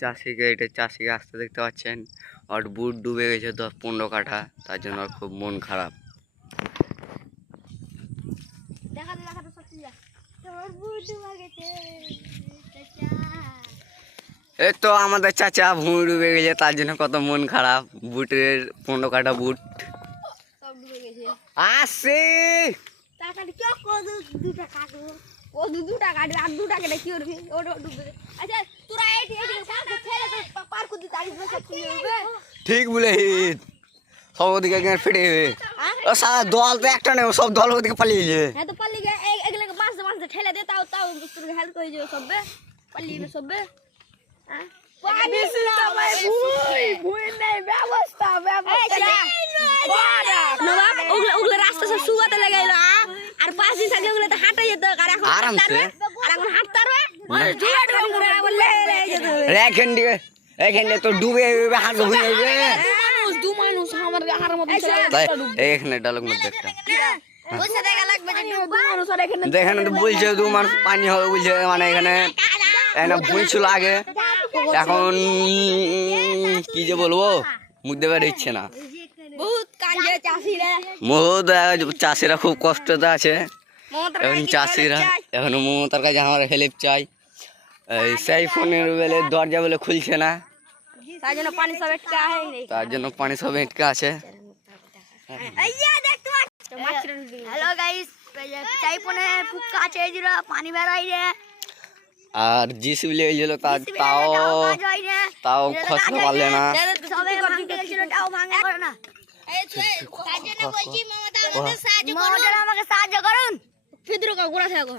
চাষিকে আসতে দেখতে পাচ্ছেন, ওর বুট ডুবে গেছে 10-15 কাঠা, তার জন্য ওর খুব মন খারাপ। এই তো আমাদের চাচা ভুঁড়ি ডুবে গেছে, তার জন্য কত মন খারাপ। বুটের 15 কাঠা বুট আসছে। ঠিক বলে সব ওদিকে ফেটে সারা দল তো একটা নেই, সব দল ওদিকে পালিয়ে রাস্তা সব শুকাতে লেগে আর 5 দিন থাকলে ওগুলো হাঁটা যেত, আর এখন হাঁটতে এখানে তো ডুবে হাঁট হয়ে যাবে। এখানে ডালক মধ্যে এখানে তো বলছে 2 মানুষ পানি হবে বলছে, মানে এখানে ভুঁই ছিল আগে, এখন কি যে বলবো মুখতে বের হচ্ছে না। বহুত চাষিরা খুব কষ্টতে আছে এখন। চাষিরা এখন মমতার কাছে আমার হেল্প চাই। সেই ফোনের বেলে দরজা বলে খুলছে না, তার জন্য পানি সব এটকে আছে। হ্যালো গাইস, চাই ফোনে ফুক্কা আছে এদিরা পানি বের হইছে, আর জিসিবি লেগেছিল তাও খসতে পারলে না। সবাই ভাঙতে গেছিল, তাও ভাঙে করে না। তার জন্য বলছি মমতা আমাকে সাহায্য করুন। ফিদরুকা গোড়া থাকো।